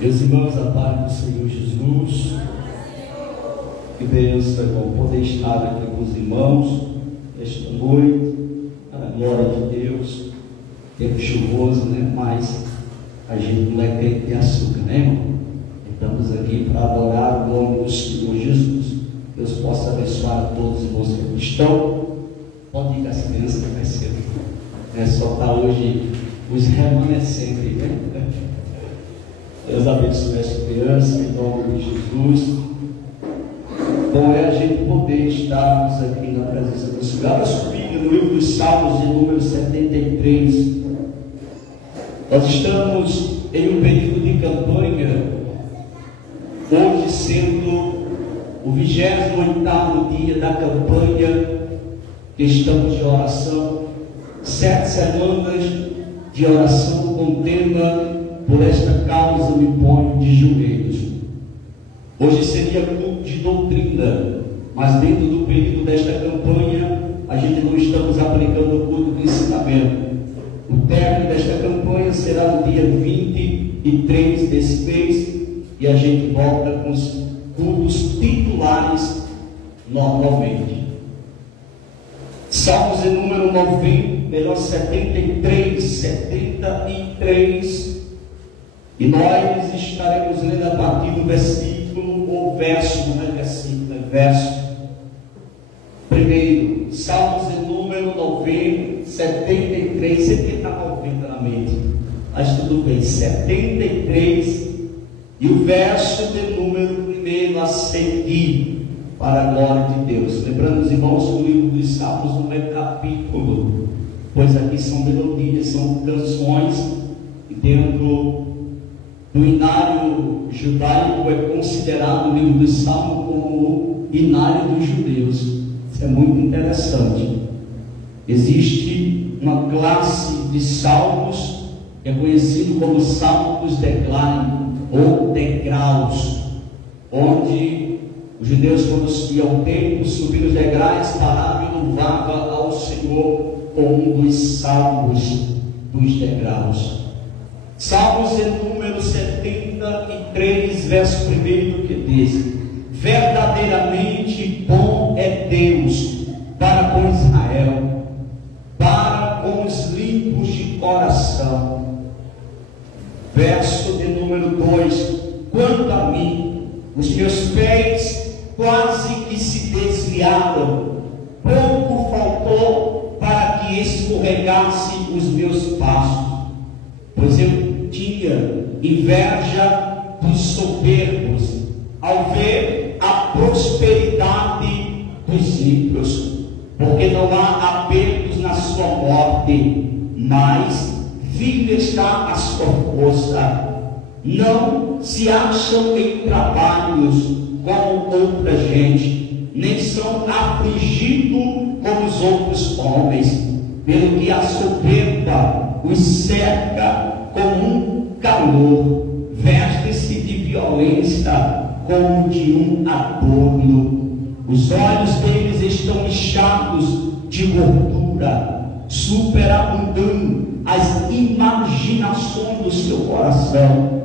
Meus irmãos, a paz do Senhor Jesus, que bênção, irmão, poder estar aqui com os irmãos esta noite, para a glória de Deus. Tempo chuvoso, né? Mas a gente não é crente de açúcar, né, irmão? Estamos aqui para adorar o nome do Senhor Jesus. Deus possa abençoar a todos os irmãos que estão. Pode ir com as crianças que vai ser. Só está hoje os remanescentes, né? Deus abençoe essa criança, em nome de Jesus. Bom é a gente poder estarmos aqui na presença do Senhor. Abra sua Bíblia no livro dos Salmos, de número 73. Nós estamos em um período de campanha, hoje sendo o 28º dia da campanha que estamos de oração, 7 semanas de oração com o tema Por esta causa me ponho de joelhos. Hoje seria culto de doutrina, mas dentro do período desta campanha a gente não estamos aplicando o culto do ensinamento. O término desta campanha será no dia 23 desse mês e a gente volta com os cultos titulares normalmente. Salmos em número 73, e nós estaremos lendo a partir do versículo ou verso, não é versículo, é verso primeiro. Salmos em número 73, sempre está 90 na mente, mas tudo bem, 73, e o verso de número 1 a seguir, para a glória de Deus. Lembrando os irmãos que o livro dos Salmos não é capítulo, pois aqui são melodias, são canções, e dentro do inário judaico é considerado o livro dos Salmos como o inário dos judeus. Isso é muito interessante. Existe uma classe de salmos que é conhecido como salmos decline ou degraus, onde os judeus, quando iam ao templo, subiam os degraus, paravam e louvavam ao Senhor com um dos salmos dos degraus. Salmos em número 73, verso 1, que diz: verdadeiramente bom é Deus para com Israel, para com os limpos de coração. Verso de número 2: quanto a mim, os meus pés quase que se desviaram, pouco faltou para que escorregasse os meus passos, pois eu tinha inveja dos soberbos ao ver a prosperidade dos ímpios, porque não há apertos na sua morte, mas firme está a sua força. Não se acham em trabalhos como outra gente, nem são afligidos como os outros homens, pelo que a soberba os cerca como um calor, veste-se de violência como de um adorno. Os olhos deles estão inchados de gordura, superabundando as imaginações do seu coração.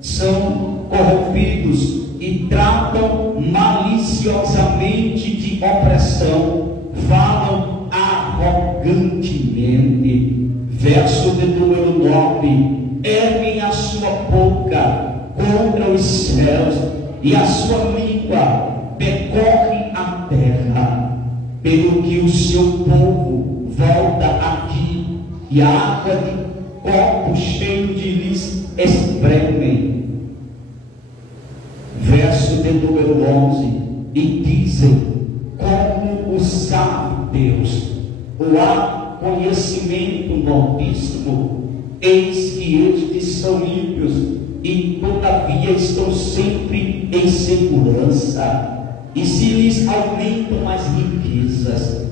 São corrompidos e tratam maliciosamente de opressão, falam arrogantemente. Verso de número 9: erguem a sua boca contra os céus, e a sua língua percorre a terra, pelo que o seu povo volta aqui, e a água de copo cheio de lhes espremem. Verso de número 11: e dizem, como o sabe Deus, ou há conhecimento no Altíssimo, eis que estes são ímpios, e todavia estão sempre em segurança, e se lhes aumentam as riquezas.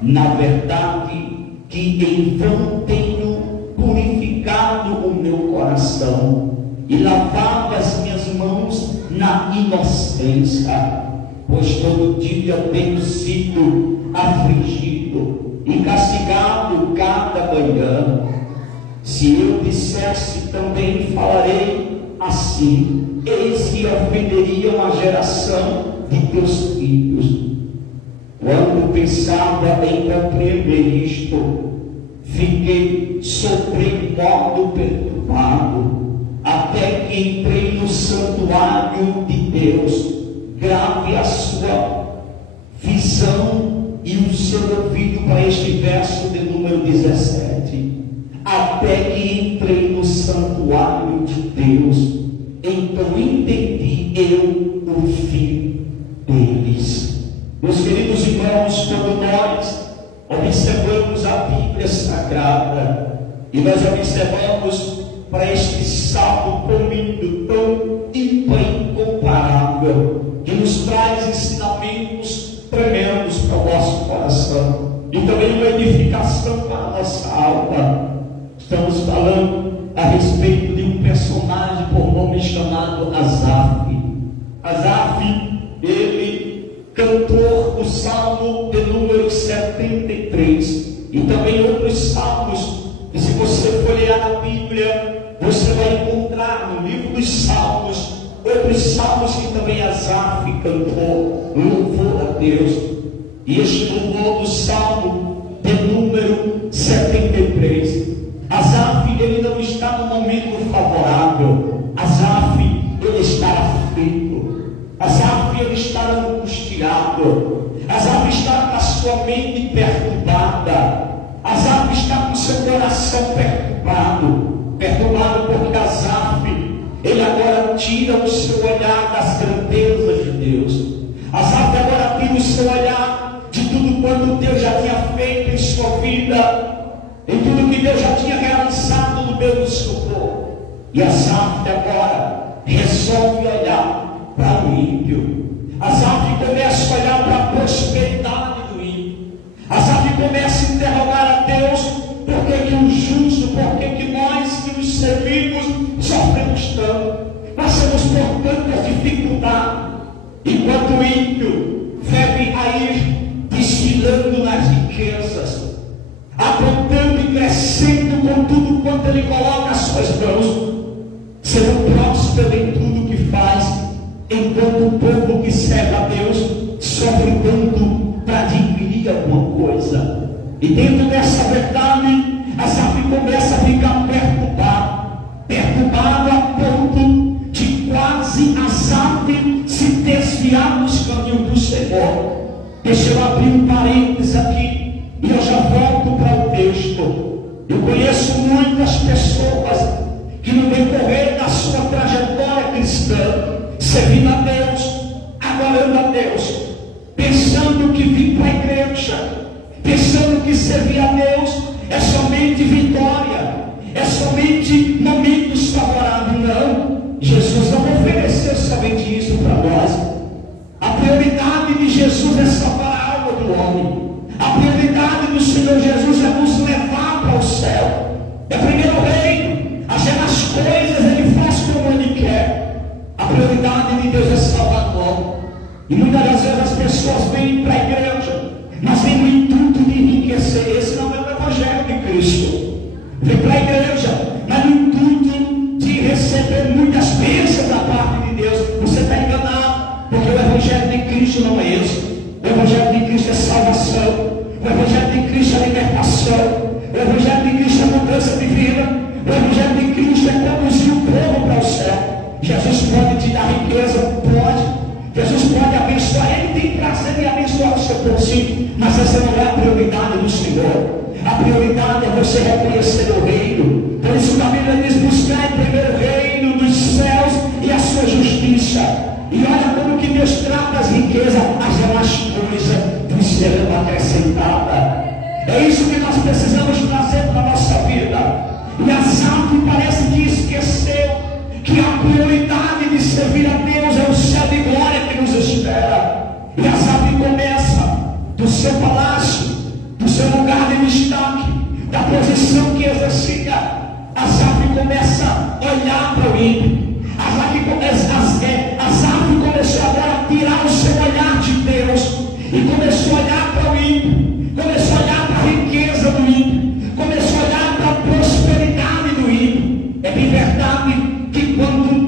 Na verdade, que em vão tenho purificado o meu coração, e lavado as minhas mãos na inocência, pois todo dia tenho sido afligido e castigado cada manhã. Se eu dissesse, também falarei assim, eis que ofenderiam a geração de teus filhos. Quando pensava em compreender isto, fiquei sobremodo perturbado, até que entrei no santuário de Deus, grave a sua visão e o seu ouvido para este verso de número 17. Até que entrei no santuário de Deus, então entendi eu o fim deles. Meus queridos irmãos, quando nós observamos a Bíblia Sagrada e nós observamos para este salmo tão lindo, tão ímpar e incomparável, que nos traz ensinamentos tremendos para o nosso coração e também uma edificação para a nossa alma. Estamos falando a respeito de um personagem por nome chamado Asaf. Asaf, ele cantor do Salmo de número 73 e também outros salmos. E se você folhear a Bíblia, você vai encontrar no livro dos Salmos outros salmos que também Asaf cantou louvor a Deus. E este louvor do Salmo de número 73, Asaf, ele não está no momento favorável. Asaf, ele está aflito. Asaf, ele está angustiado. Asaf está com a sua mente perturbada. Asaf está com o seu coração perturbado porque Asaf, ele agora tira o seu olhar das grandezas de Deus. Asaf agora tira o seu olhar de tudo quanto Deus já tinha feito em sua vida, em tudo que Deus já tinha realizado no meio do seu povo. E Asaf agora resolve olhar para o ímpio. Asaf começa a olhar para a prosperidade do ímpio. Asaf começa a interrogar a Deus: por que o justo, por que nós que nos servimos sofremos tanto? Passamos por tantas dificuldades, enquanto o ímpio deve a ir desfilando nas riquezas, apontando e crescendo com tudo quanto ele coloca as suas mãos, sendo próspero em tudo que faz, enquanto o povo que serve a Deus sofre tanto para adquirir alguma coisa. E dentro dessa verdade, Asaf começa a ficar perturbado a ponto de quase Asaf se desviar dos caminhos do Senhor. Deixa eu abrir um parênteses aqui e eu já volto para o texto. Eu conheço muitas pessoas que no decorrer da sua trajetória cristã, servindo a Deus, adorando a Deus, pensando que vir para a igreja, pensando que servir a Deus é somente vitória, é somente momentos favoráveis. Não, Jesus não ofereceu somente isso para nós. A prioridade de Jesus é salvar a alma do homem. A prioridade do Senhor Jesus é nos levar para o céu. É primeiro o reino, as demais coisas ele faz como ele quer. A prioridade de Deus é salvar o homem. E muitas das vezes as pessoas vêm para a igreja, mas vem no intuito de enriquecer. Esse não é o Evangelho de Cristo. Vem para a igreja, mas no intuito de receber muitas bênçãos da parte de Deus. Você está enganado, porque o Evangelho de Cristo não é esse. O Evangelho de Cristo é salvação. O Evangelho de Cristo é libertação. O Evangelho de Cristo é mudança de vida. O Evangelho de Cristo é conduzir o povo para o céu. Jesus pode te dar riqueza? Pode. Jesus pode abençoar. Ele tem prazer em abençoar o seu povo, sim. Mas essa não é a prioridade do Senhor. A prioridade é você reconhecer o reino. Por isso a Bíblia diz: buscar em primeiro o reino dos céus e a sua justiça. E olha como que Deus trata as riquezas, as demais coisas nos serão acrescentadas. É isso que nós precisamos trazer para a nossa vida. E Asaf parece que esqueceu que a prioridade de servir a Deus é o céu de glória que nos espera. E Asaf começa do seu palácio, do seu lugar de destaque, da posição que exercia. Asaf começa a olhar para o ímpio. Asaf começou agora a tirar o seu olhar de Deus e começou a olhar para o ímpio, começou a olhar para a riqueza do ímpio, começou a olhar para a prosperidade do ímpio. É bem verdade que quando um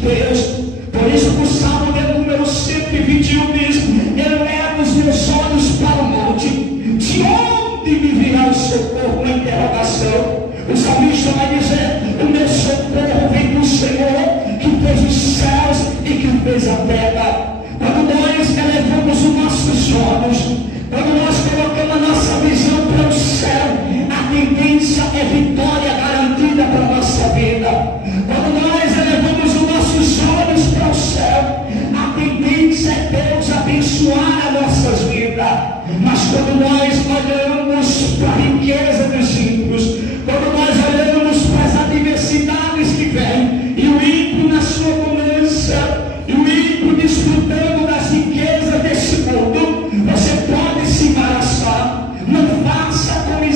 Deus. Por isso que o Salmo de número 121 diz: eleva os meus olhos para o monte, de onde me virá o socorro? Uma interrogação. O salmista vai dizer: o meu socorro vem do Senhor, que fez os céus e que fez a terra. Quando nós elevamos os nossos olhos, quando nós colocamos a nossa visão para o céu, a tendência é vitória garantida para a nossa vida. Quando nós elevamos os nossos olhos para o céu, a tendência é Deus abençoar as nossas vidas. Mas quando nós olhamos para a riqueza dos ímpios, quando nós olhamos para as adversidades que vêm, e o ímpio na sua bonança, e o ímpio desfrutando das riquezas desse mundo, você pode se embaraçar. Não faça como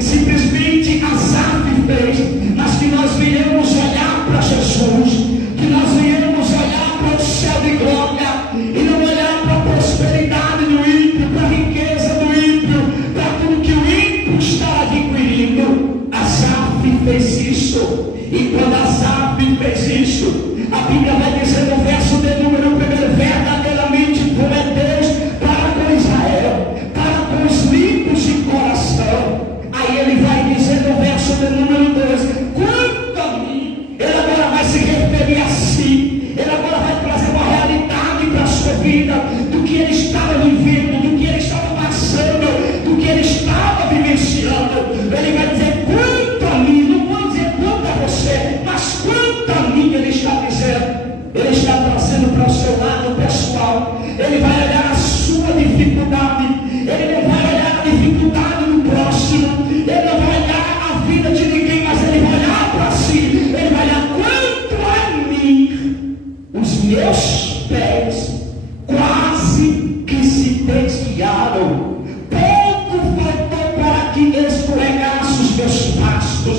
simplesmente Asaf fez, mas que nós venhamos olhar para Jesus, que nós venhamos olhar para o céu de glória, e não olhar para a prosperidade do ímpio, para a riqueza do ímpio, para tudo que o ímpio está adquirindo. Asaf fez isso, e quando Asaf fez isso, a Bíblia vai dizer no verso de número 1: verdadeiramente como é Deus para com Israel, para com os limpos de coração. Aí ele vai dizer no verso de número 2: quanto a mim, ele agora vai se referir a si, ele agora vai trazer uma realidade para a sua vida, do que ele estava vivendo, do que ele estava passando, do que ele estava vivenciando. Ele vai dizer: quanto a mim, não vou dizer quanto a você, mas quanto a mim, ele está dizendo. Ele está trazendo para o seu lado pessoal. Ele vai olhar a sua dificuldade, ele não vai olhar a dificuldade do próximo, ele não vai olhar a vida de ninguém, mas ele vai olhar para si, ele vai olhar: quanto a mim, os meus pés quase que se desviaram, pouco faltou para que escorregasse os meus pastos.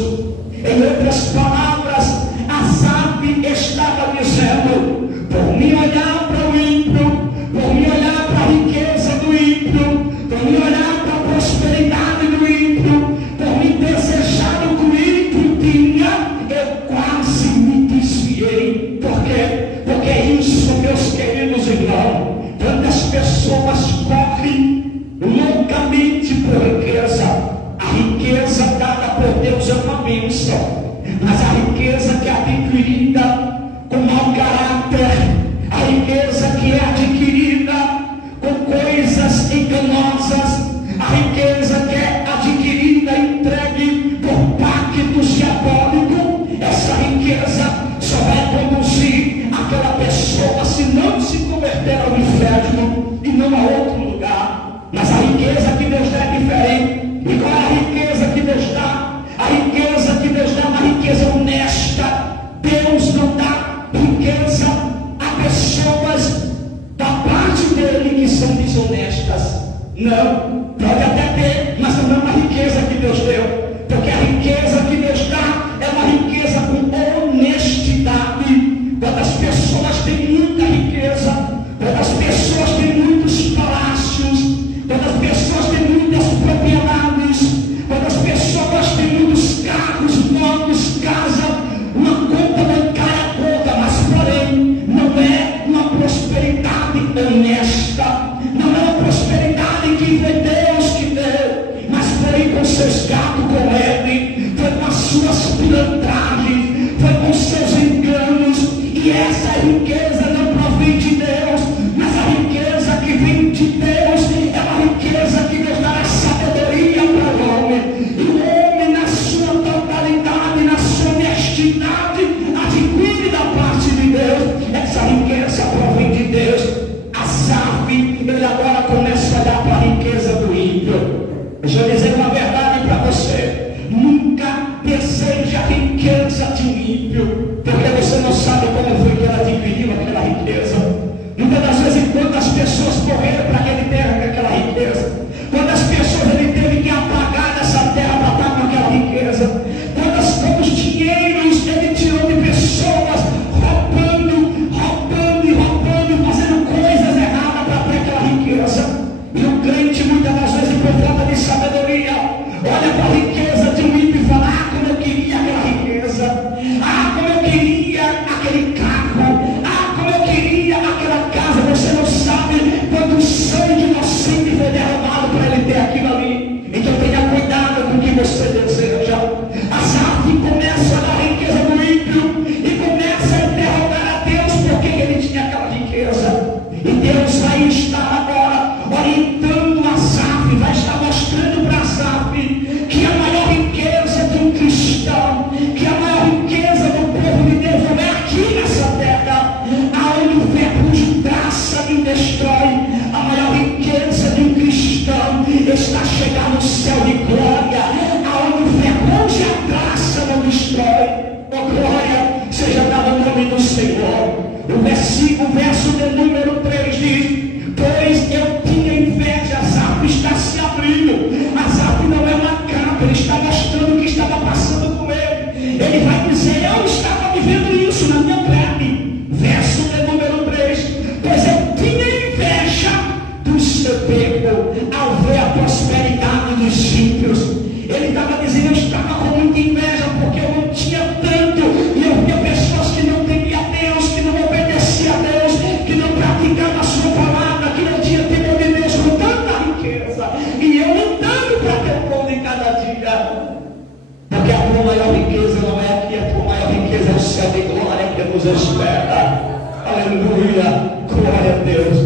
Em outras palavras, Asaf estava dizendo: por me olhar para o ímpio, por me olhar para a riqueza do ímpio, por me olhar para a prosperidade do ímpio, por me desejar o que o ímpio tinha, eu quase me desviei. Por quê? Porque é isso, meus queridos irmãos. Tantas pessoas correm loucamente por riqueza. A riqueza dada por Deus é uma bênção, mas a riqueza que é adquirida com mau caráter, a riqueza que é adquirida com coisas enganosas, a riqueza que é adquirida, entregue por pactos diabólicos, essa riqueza só vai conduzir aquela pessoa, se não se converter ao inferno e não a outro lugar. Mas a riqueza que Deus dá é diferente. E qual é a riqueza que Deus dá? A riqueza que Deus dá é uma riqueza honesta. Deus não dá riqueza a pessoas da parte dele que são desonestas. Não, pode até ter, mas não é uma riqueza que Deus deu. Porque a riqueza que Deus dá é uma riqueza com honestidade. Quando as pessoas têm muita riqueza, quando as pessoas têm muitos palácios, quando as pessoas têm muitas propriedades, quando as pessoas têm muitos carros, motos, casa, uma conta bancária toda, mas porém não é uma prosperidade honesta, não é uma prosperidade que foi Deus que deu, mas porém com seus gatos com ele, foi com as suas pilantragens, foi com seus enganos. E essa riqueza não provém de Deus, mas a riqueza que vem de Deus é uma riqueza que Deus dá a sabedoria para o homem. E o homem, na sua totalidade, na sua honestidade, adquire da parte de Deus. Essa riqueza provém de Deus. Asaf, ele agora começa a olhar para a riqueza do ímpio. Deixa eu dizer uma verdade para você: nunca deseje a riqueza de um ímpio, porque você não sabe como foi que ela adquiriu aquela O verso de número 3 diz: pois eu tinha inveja. Asaf está se abrindo. Asaf não é uma capa, ele está mostrando o que estava passando com ele. Ele vai dizer: eu estava vivendo isso na minha pele. Verso de número 3: pois eu tinha inveja do soberbo ao ver a prosperidade dos ímpios. Ele estava dizendo: eu estava com muita inveja porque eu não tinha tanto, e eu via pessoas que não temiam a Deus, que não obedeciam a Deus, que não praticavam a sua palavra, que não tinham temor de Deus com tanta riqueza, e eu lutando para ter o pão de cada dia. Porque a tua maior riqueza não é aqui, a tua maior riqueza é o céu de glória que nos espera. Aleluia, glória a Deus.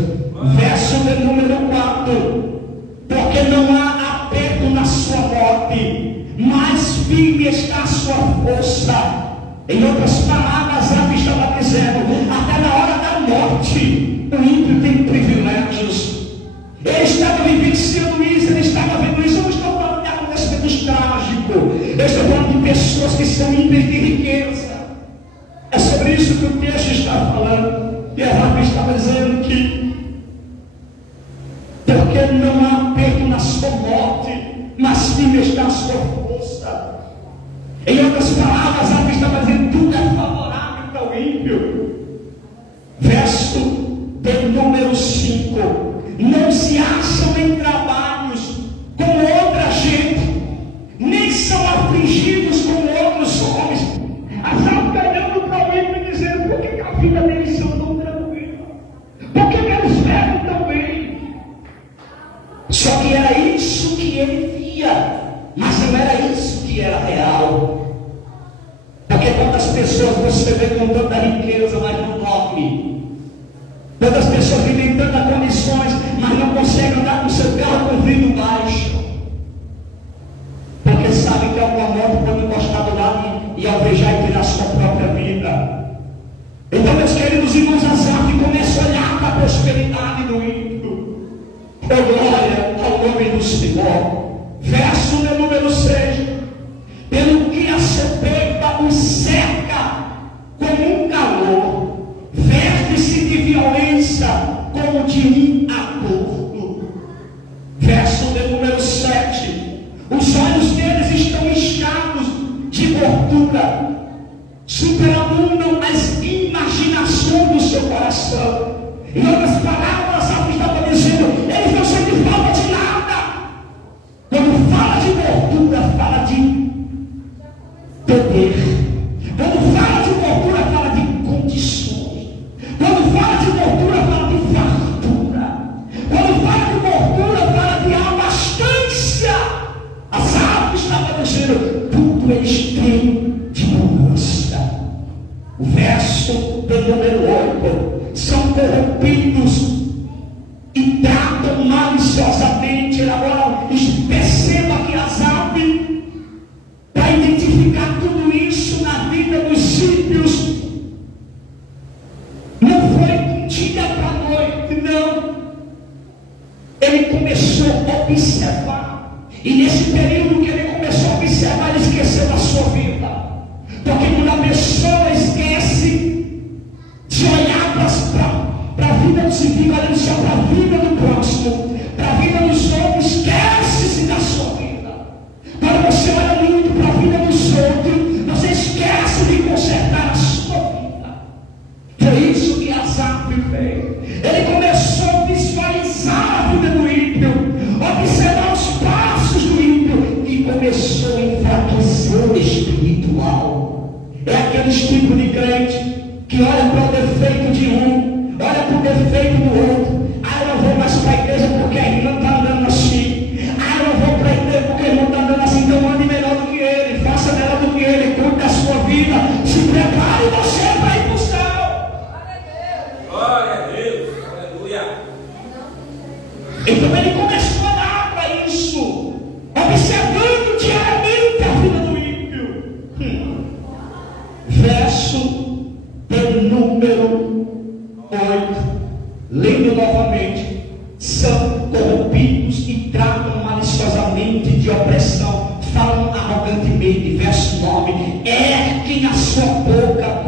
Verso de número 4: porque não há aperto na sua morte, mas firme está a sua força. Em outras palavras, Asaf estava dizendo: até na hora da morte, o ímpio tem privilégios. Ele estava vivenciando isso, ele estava vendo isso. Eu não estou falando de acontecimentos trágicos, eu estou falando de pessoas que são ímpias de riqueza. É sobre isso que o texto está falando. E Asaf estava dizendo que porque não há aperto na sua morte, mas firme está a sua força. Em outras palavras, Asaf estava dizendo: tudo é favorável para o ímpio. Verso de número 5: não se acham em trabalhos como outra gente, nem são afligidos como outros homens. Asaf está olhando para o ímpio e dizendo: por que a vida deles são tão tranquila? Por que eles vivem tão bem? Só que era isso que ele via, mas não era isso que era real. Porque quantas pessoas você vê com tanta riqueza, mas não dorme? Quantas pessoas vivem tantas condições, mas não conseguem andar com seu carro com vidro baixo? Porque sabem que alguma morte pode encostar do lado e alvejar e tirar sua própria vida. Então, meus queridos irmãos, Asaf começa a olhar para a prosperidade do ímpio. Oh, glória ao nome do Senhor. Verso de número 6: pelo que a soberba o cerca como um calor, veste-se de violência como de um aborto. Verso de número 7: os olhos deles estão inchados de gordura, superabundam as imaginações do seu coração. Em outras palavras, Asaf estava dizendo: eles não sentem falta de nada. Quando fala de gordura, fala de poder. Quando fala de gordura, fala de condições. Quando fala de gordura, fala de fartura. Quando fala de gordura, fala de abastância. Asaf estava dizendo: tudo eles têm de bonança. O verso do número 8: são corrompidos e tratam maliciosamente. Agora perceba que Asaf, para identificar tudo isso na vida dos ímpios, não foi de um dia para a noite, não. Ele começou a observar, e nesse período que ele começou a observar, ele esqueceu da sua vida. Porque quando a pessoa esquece de olhar para a vida do civil, olhando só para a vida do próximo, para a vida dos outros, esquece-se da sua vida. Quando você olha muito para a vida dos outros, você esquece de consertar a sua vida. Foi isso que Asaf fez. Ele começou a visualizar a vida do ímpio, observar os passos do ímpio, e começou a enfraquecer o espiritual. É aqueles tipos de crente que olha para o defeito de um, olha para o defeito do outro. Ah, eu não vou mais para a igreja porque a irmã está andando assim. Ah, eu não vou para a igreja porque a irmã está andando assim. Então ande melhor do que ele, faça melhor do que ele, cuide da sua vida, se prepare você para ir para o céu. Glória a Deus, aleluia. Então ele começou a olhar para isso, observando diariamente a vida do ímpio. Verso de número 8, lendo novamente: são corrompidos e tratam maliciosamente de opressão, falam arrogantemente. Verso 9: erguem a sua boca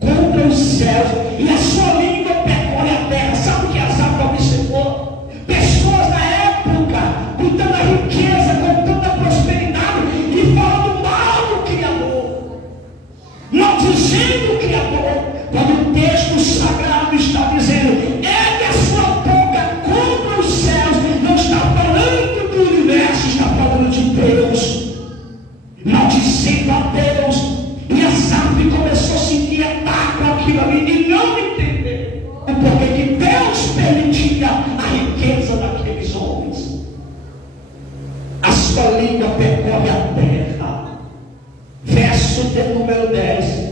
contra os céus, agradecendo a Deus. E Asaf começou a se inquietar com aquilo ali e não entender o porquê que Deus permitia a riqueza daqueles homens. A sua língua percorre a terra. Verso de número 10.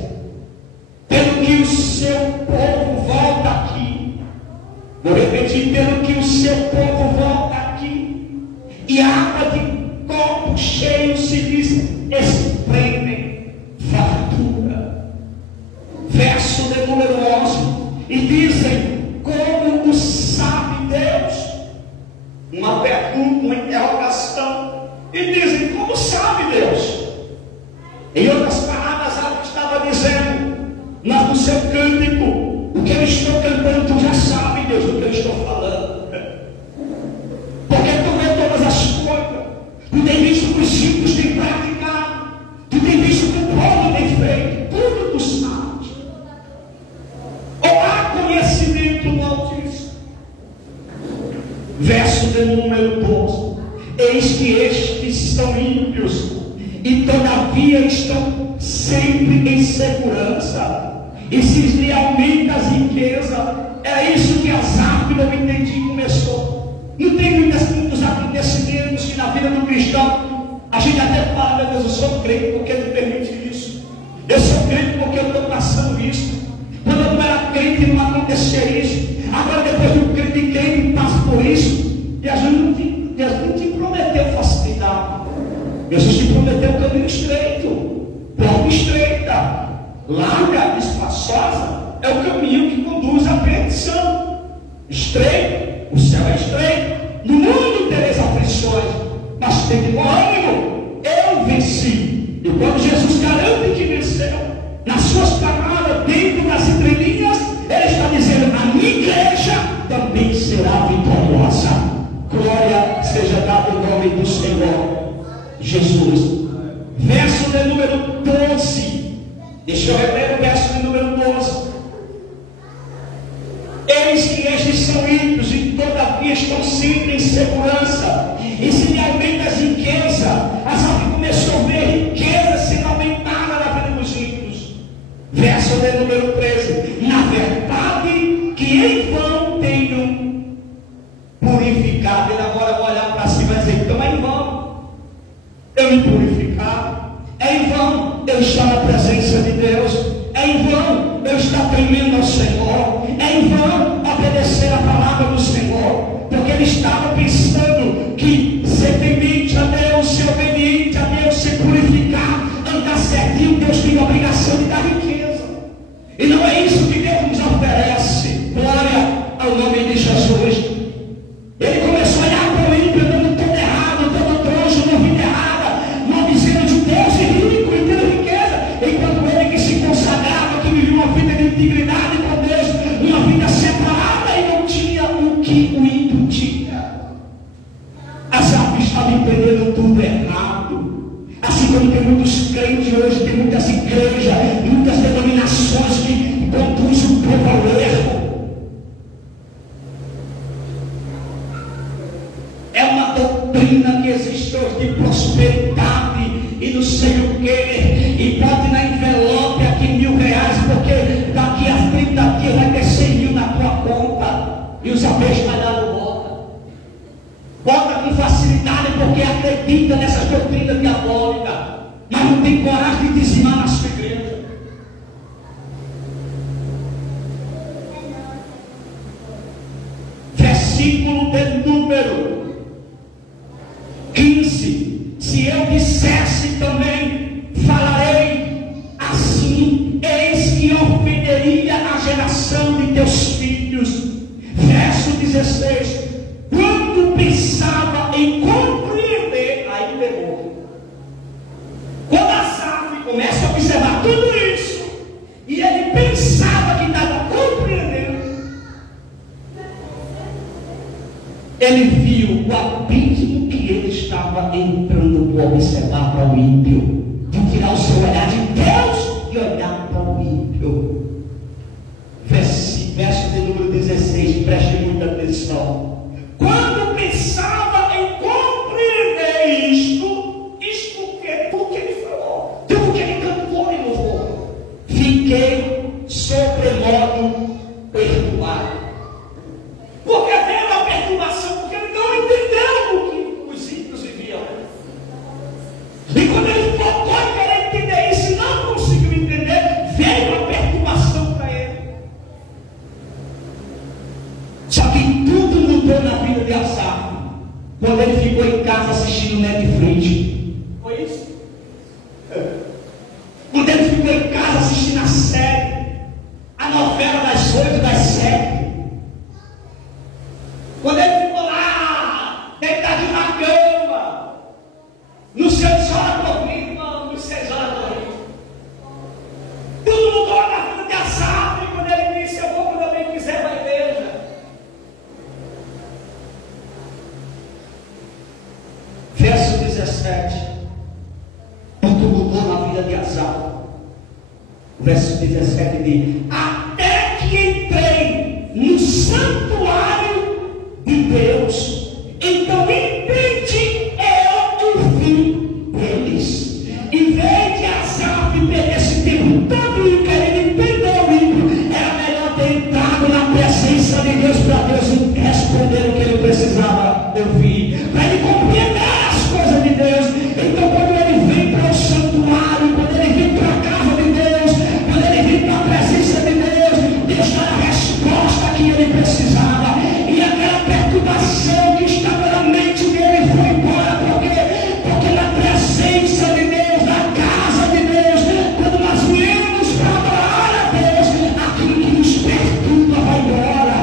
Pelo que o seu povo volta aqui. Vou repetir: pelo que o seu povo volta aqui, e a água de copo cheio se lhes espreme fartura. Verso de número 11. E dizem: como o sabe Deus? Uma pergunta, uma interrogação. E dizem: como sabe Deus? Em outras palavras, ela estava dizendo: mas no seu cântico, o que eu estou cantando, tu já sabe, Deus, do que eu estou falando. Porque tu vê todas as coisas, tu tem visto que os simples têm praticado, tu tem visto que o povo tem feito, tudo tu sabes. Ou há conhecimento no Altíssimo. Verso de número 12. Eis que estes são ímpios, e todavia estão sempre em segurança, e se lhe aumenta as riquezas. É isso que Asaf não entendi e começou. Não tem muitos acontecimentos que na vida do cristão a gente até fala: meu Deus, eu sou crente porque Ele permite isso, eu sou crente porque eu estou passando isso. Quando eu não era crente não acontecia isso, agora depois do crente passa por isso. E a gente não te prometeu facilidade. Jesus te prometeu o caminho estreito, porta estreita, larga, espaçosa, é o caminho que conduz à perdição. Estreito, o céu é estreito. No mundo tereis aflições, mas tem de bom ânimo, eu venci. E quando Jesus garante que venceu, nas suas palavras, dentro das entrelinhas, Ele está dizendo: a minha igreja também será vitoriosa. Glória seja dada em nome do Senhor Jesus. Verso de número 12. Deixa eu reler o verso de número 12. Eis que estes são ímpios, e todavia estão sempre em segurança, e se lhe aumenta as riquezas. Asaf começou a ver riqueza sendo aumentada na vida dos ímpios. Verso de número 13. Na verdade que em vão tenho purificado. Ele agora vai olhar para cima e dizer: então é em vão eu me purificar, é em vão eu estar na presença de Deus, é em vão eu estar temendo ao Senhor, é em vão obedecer a palavra do Senhor, porque ele estava pensando que ser temente a Deus, ser obediente a Deus, se purificar, andar certinho, Deus tem a obrigação de dar riqueza. E não é isso que Deus nos oferece. Glória ao nome de Jesus. Ele começou a olhar para o ímpio, dando tudo errado, dando troncho, na vida errada, maldizendo de Deus e rico e tendo riqueza, enquanto ele que se consagrava, que vivia uma vida de integridade com Deus, uma vida separada, e não tinha o que o ímpio tinha. Asaf estava entendendo tudo errado. Assim como tem muitos crentes hoje, tem muitas igrejas, muitas denominações que conduzem o povo ao erro. É uma doutrina que existe hoje de prosperidade e não sei o que, e pode na envelope aqui R$1.000, porque daqui a 30 dias vai ter 100 mil na tua conta, e os abelhos vai dar no bota. Bota com facilidade porque acredita nessas doutrinas diabólicas, mas não tem coragem de dizimar na sua igreja. Versículo de número 15. Se eu dissesse também, falarei assim, eis que ofenderia a geração de teus filhos. Verso 16. Quando pensava em compreender, aí pegou. Quando Asaf começa a observar tudo isso, e ele pensava que estava compreendendo, ele viu o abismo que ele estava entrando por observar para o ímpio, de tirar o seu olhar de Deus e olhar para o ímpio. Verso de número 16, preste muita atenção. Quando pensava em compreender isto o que? Porque ele falou. ele ficou em casa assistindo Netflix. Foi isso? Quando ele ficou em casa assistindo a série, a novela das 8, das 7. Quando ele ficou lá, deitadinho na cama, no seu horas dormindo, irmão, nos 6 horas dormindo. Tudo mudou na vida de Asaf, quando ele disse: eu vou quando eu bem quiser para a igreja. Verso 17. Tudo mudou na vida de Asaf. O verso 17 diz: até que entrei no santuário de Deus, então entendi eu o fim deles. Em vez de Asaf ter esse tempo todo querendo entender o livro, era melhor ter entrado na presença de Deus para Deus responder o que ele precisava ouvir, para ele compreender as coisas de Deus. Então, quando ele vem para o santuário, quando ele vem para a casa de Deus, quando ele vem para a presença de Deus, Deus dá a resposta que ele precisava. E aquela perturbação que estava na mente dele foi embora. Porque na presença de Deus, na casa de Deus, quando nós viemos para adorar a Deus, aquilo que nos perturba vai embora,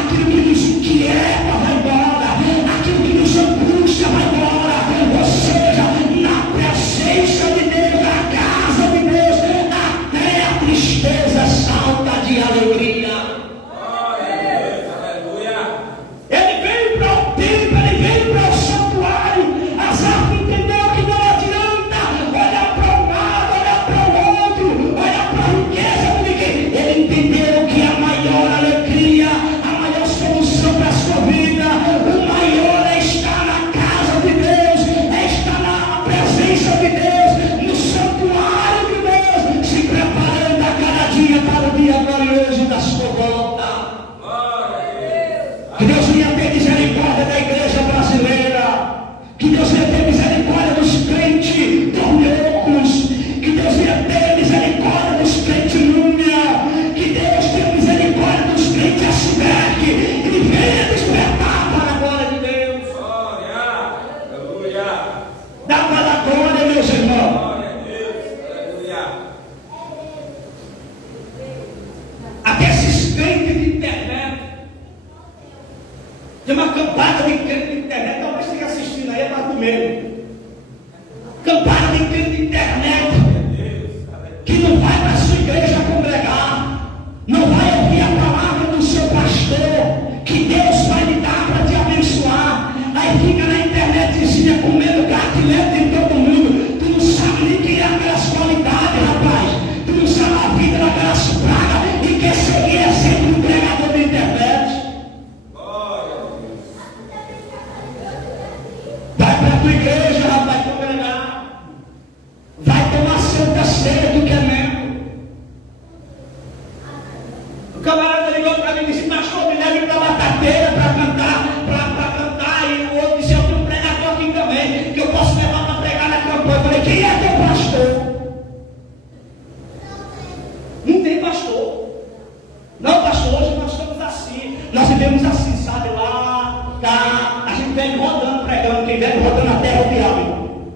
aquilo que nos inquieta vai embora, aquilo que nos angustia vai embora. Ou seja, na presença de Deus, na casa de Deus, até a tristeza salta de alegria. Ele veio para o templo, ele veio para o santuário. Asaf entendeu que não adianta olhar para um lado, olhar para o outro, olhar para a riqueza de ninguém. Ele entendeu que a maior alegria, a maior solução para a sua vida, o maior é estar na casa de Deus, é estar na presença de Deus, no santuário de Deus, se preparando a cada dia para o dia glorioso da sua volta. Que Deus venha ter misericórdia da igreja brasileira. Que Deus venha ter misericórdia dos crentes dormiocos. Que Deus venha ter misericórdia dos crentes númia. Que Deus tenha misericórdia dos crentes iceberg. Que venha despertar para a glória de Deus. Dá para dar glória, meus irmãos. Até esses crentes de internet. Tem uma campada de crente de internet, talvez esteja assistindo aí, é para comer. Campada de crente de internet, que não vai para a sua igreja congregar, não vai ouvir a palavra do seu pastor, que Deus vai lhe dar para te abençoar. Aí fica na internetzinha comendo gato e leite em todo mundo. Tu não sabe nem quem é aquelas qualidades, rapaz. Tu não sabe a vida daquelas pragas e quer seguir sempre um pregador de internet. Vai para a tua igreja, rapaz, congregar. Vai tomar santa ceia do que é mesmo. O camarada ligou para mim e disse: pastor, me leve para a batateira para cantar, e o outro disse: eu tenho um pregador aqui também, que eu posso levar para pregar na campanha. Eu falei: quem é teu pastor? Não tem pastor. Não, pastor, hoje nós estamos assim. Nós vivemos assim, sabe, lá, cá. A gente vem rodando, pregando. Quem vem rodando a terra é o diabo, irmão.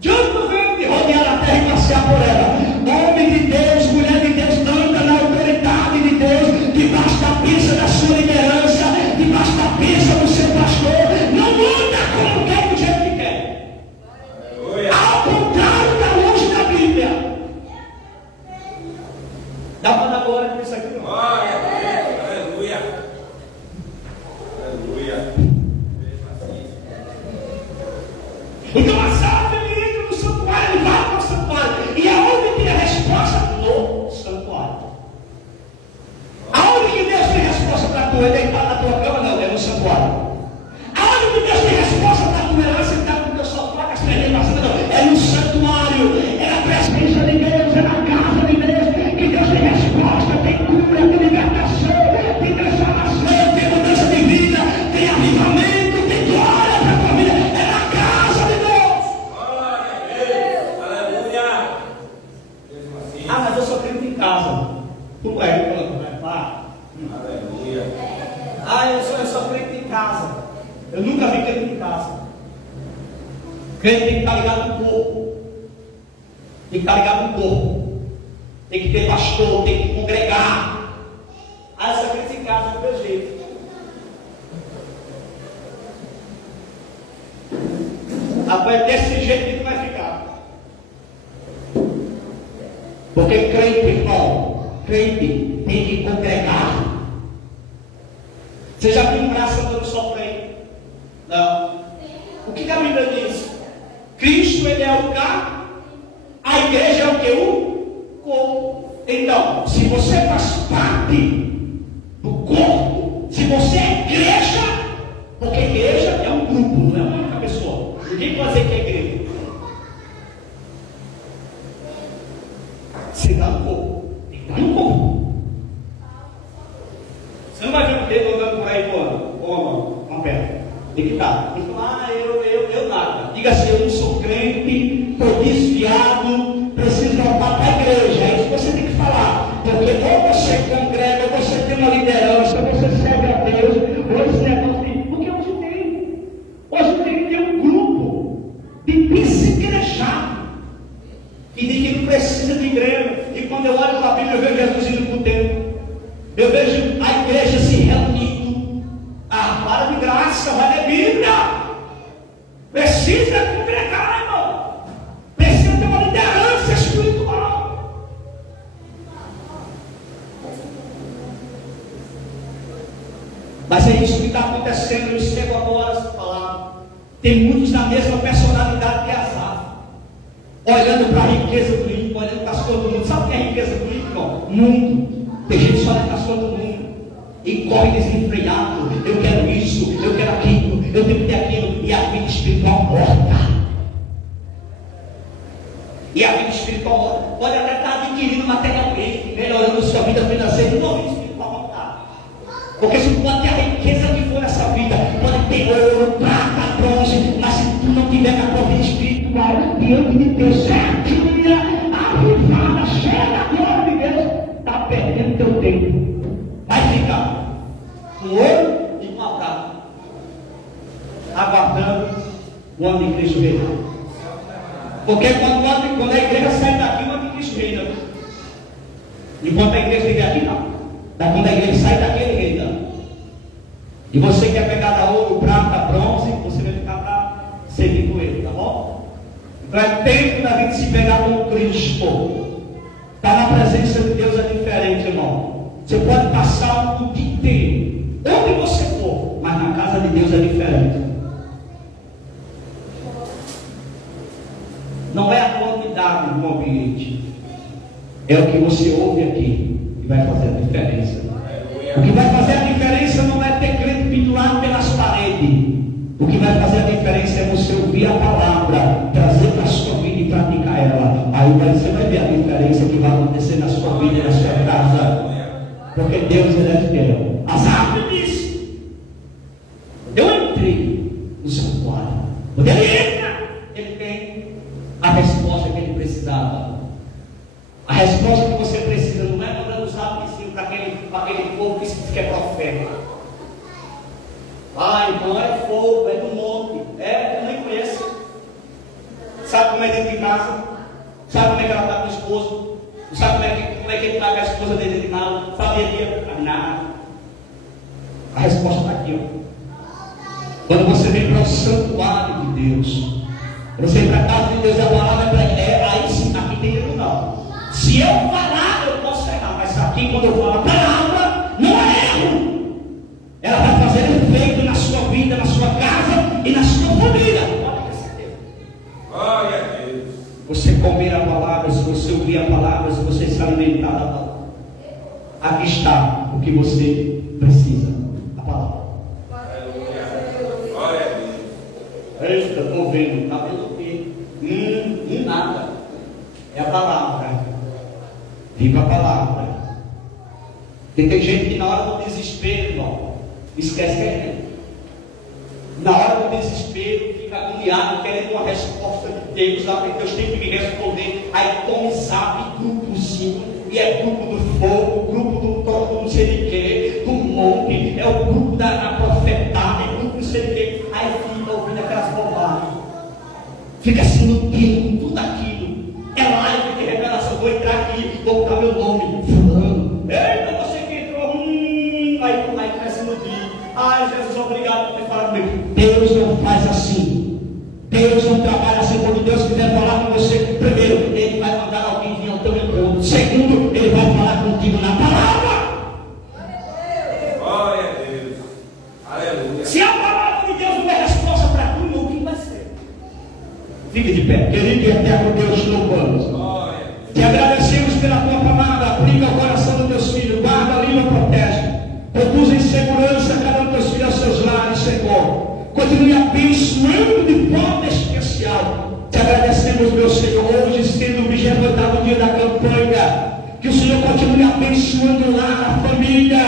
De onde tu veio de rodear a terra e passear por ela? Homem de Deus, mulher de Deus, anda na autoridade de Deus, debaixo da bênção da sua liderança, debaixo da bênção do seu pastor. Não anda como quer, do jeito que quer. Ao contrário da luz da Bíblia. Dá para dar glória com isso aqui, não? Aleluia. Aleluia. Então Asaf, ele entra no santuário, ele vai para o santuário. E aonde tem a resposta? No santuário. Aonde que Deus tem resposta para tu? É deitar na tua cama? Não, é no santuário. Aonde que Deus tem resposta para tu? É lá sentado no teu sofá, com as perninhas passando? Não, é no santuário. É na presença de Deus, é na casa de Deus que Deus tem resposta, tem cura, tem libertação, tem transformação, tem mudança de vida, tem avivamento, tem glória para a família. É na casa de Deus. Aleluia. Ah, mas eu sou crente em casa. Tu é, pá. Aleluia. Ah, eu sou crente em casa. Eu nunca vi crente em casa. Crente tem que estar ligado no corpo. Tem que estar ligado no corpo. Tem que ter pastor, tem que congregar. Aí sacrificar do meu jeito. Agora desse jeito que tu vai ficar. Porque crente, irmão, crente tem que congregar. Você já viu um braço andando só crente? Não. O que a Bíblia diz? Cristo, ele é o carro, a igreja é o que? O corpo. Então, se você faz parte do corpo, se você é igreja, porque igreja é um grupo, não é uma única pessoa. Ninguém pode dizer que é igreja. Você dá no corpo, tem que estar no corpo. Você não vai ver um dedo andando por aí voando, uma perna. Tem que estar. Tem que falar, eu nada. Diga assim, eu não sou crente, estou desviado, preciso voltar para a igreja. É isso que você tem que falar. Porque ou você congrega, ou você tem uma liderança, ou você serve a Deus, ou esse negócio de... Porque hoje tem que ter um grupo de desigrejados que diz que não precisa de igreja. E quando eu olho para a Bíblia, eu vejo Jesus indo para o templo. Eu vejo a igreja se reunindo. Para de graça, vai ler Bíblia. Precisa congregar, irmão. Precisa ter uma liderança espiritual. Mas é isso que está acontecendo. Eu chego agora a falar. Tem muitos na mesma personalidade que Asaf, olhando para a riqueza do ímpio, olhando para as coisas do mundo. Sabe o que é a riqueza do ímpio, irmão? Mundo. Tem gente que só olha para as coisas do mundo e corre desenfreado. Eu quero isso, eu quero aquilo, eu tenho que ter aquilo. E a vida espiritual morta. E a vida espiritual morta. Pode até estar adquirindo materialmente, melhorando a sua vida financeira, e não a vida espiritual morta. Porque se tu pode ter a riqueza que for nessa vida, pode ter ouro, prata, bronze, mas se tu não tiver a tua vida espiritual diante de Deus certinha, avivada, cheia da glória de Deus, está perdendo teu tempo. Vai ficar com ouro e com a prata, aguardando o ano de Cristo reina. Porque quando a igreja sai daqui, o ano de Cristo reina. Enquanto a igreja estiver aqui, não. Quando a igreja sai daqui, ele reina. E você quer pegar da ouro, prata, bronze, você vai ficar para seguir com ele, tá bom? Então é tempo da gente se pegar com Cristo. Estar na presença de Deus é diferente, irmão. Você pode passar o dia inteiro, onde você for, mas na casa de Deus é diferente. Não é a quantidade do ambiente, é o que você ouve aqui que vai fazer a diferença. O que vai fazer a diferença não é ter crente pendurado pelas paredes. O que vai fazer a diferença é você ouvir a palavra, trazer para a sua vida e praticar ela. Aí você vai ver a diferença que vai acontecer na sua vida e na sua casa. Porque Deus, ele é fiel. Asaf disse: eu entrei no santuário. Quando ele entra, ele tem a resposta que ele precisava. A resposta que você precisa não é mandando usar o ensino para aquele povo que se diz que é profeta. Então é fogo, é do monte. Eu nem conheço. Sabe como é dentro de casa? Sabe como é que ela está com o esposo? Não sabe como é que ele está com a esposa dele de nada? Saberia nada. A resposta está aqui, ó. Quando você vem para o santuário de Deus, você vem para a casa de Deus, a palavra é aí sim, aqui tem erro não. Se eu falar, eu posso errar, mas aqui quando eu falo a palavra, não é erro. Ela vai fazer efeito na sua vida, na sua casa e na sua família. Pode ter certeza. Glória a Deus. Você comer a palavra, se você ouvir a palavra, se você se alimentar da palavra, aqui está o que você precisa, a palavra. Glória a Deus. Eita, estou vendo, está vendo o quê? Nada. É a palavra. Viva a palavra. Porque tem gente que na hora do desespero, irmão, esquece que é Deus. Na hora do desespero, fica agoniado, querendo uma resposta de Deus. Deus tem que me responder. Aí toma zap, grupozinho. E é grupo do fogo, grupo do não sei de quê, do monte. É o grupo da profetada, é grupo não sei de quê. Aí fica ouvindo aquelas bobagens. fica se iludindo com tudo aquilo. É live de revelação, vou entrar aqui, vou botar meu nome, fulano. Eita, você que entrou, aí começa a iludir. Ai, Jesus, obrigado por ter falado comigo. Deus não faz assim. Deus não trabalha assim. Quando Deus quiser falar com você, primeiro, Ele vai mandar alguém vir ao teu encontro. Segundo, Ele vai falar contigo na palavra. Glória a Deus. Aleluia. Se a palavra de Deus não é resposta para tu, irmão, o que vai ser? Fique de pé, querido e eterno Deus, louvamos. Te agradecemos pela tua palavra. Aplica o coração dos teus filhos, guarda, livra, protege. Conduz em segurança cada um dos teus filhos aos seus lares, Senhor. Continue abençoando de forma especial. Te agradecemos, meu Senhor, hoje sendo o 28º dia da campanha. Que o Senhor continue abençoando o lar, a família.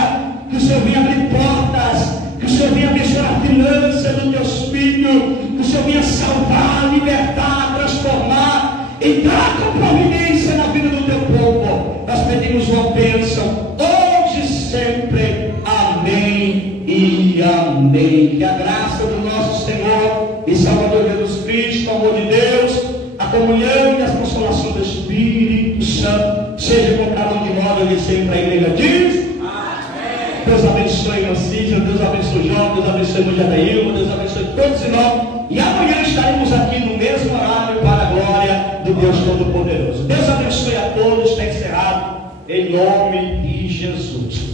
Que o Senhor venha abrir portas. Que o Senhor venha abençoar a finança dos teus filhos. Que o Senhor venha salvar, libertar, transformar. Entrar com providência na vida do teu povo. Nós pedimos uma bênção hoje e sempre. Amém e amém. Que a graça do nosso Senhor e Salvador Jesus Cristo, o amor de Deus, a comunhão e a consolação do Espírito Santo seja com cada um de nós hoje e sempre. A igreja diz: amém. Deus abençoe Mancísio, Deus abençoe João, Deus abençoe Mujadaílma, Deus abençoe todos nós. E amanhã estaremos aqui no mesmo horário para a glória do Deus Todo-Poderoso. Deus abençoe a todos. Está encerrado em nome de Jesus.